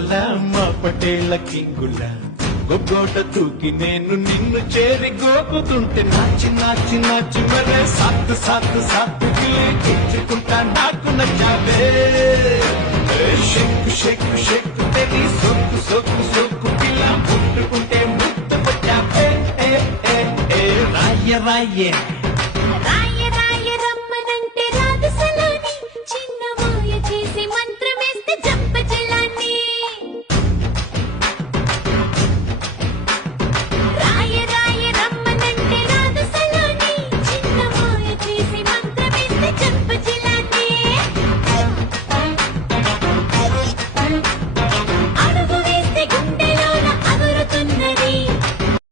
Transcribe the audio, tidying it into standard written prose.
పిల్లల మా పటేళ్ల కింగుల గొగ్గోట తూకి నేను నిన్ను చేరి గోకుతుంటే నాచి నాచి నాచి మరే సాత్తు సాత్తు సాత్తుకి తెచ్చుకుంటా నాకు నచ్చావే షెక్కు షెక్కు షెక్కు తెలి సొక్కు సొక్కు సొక్కు పిల్ల ముట్టుకుంటే ముద్ద వచ్చావే రాయ్య రాయ్యే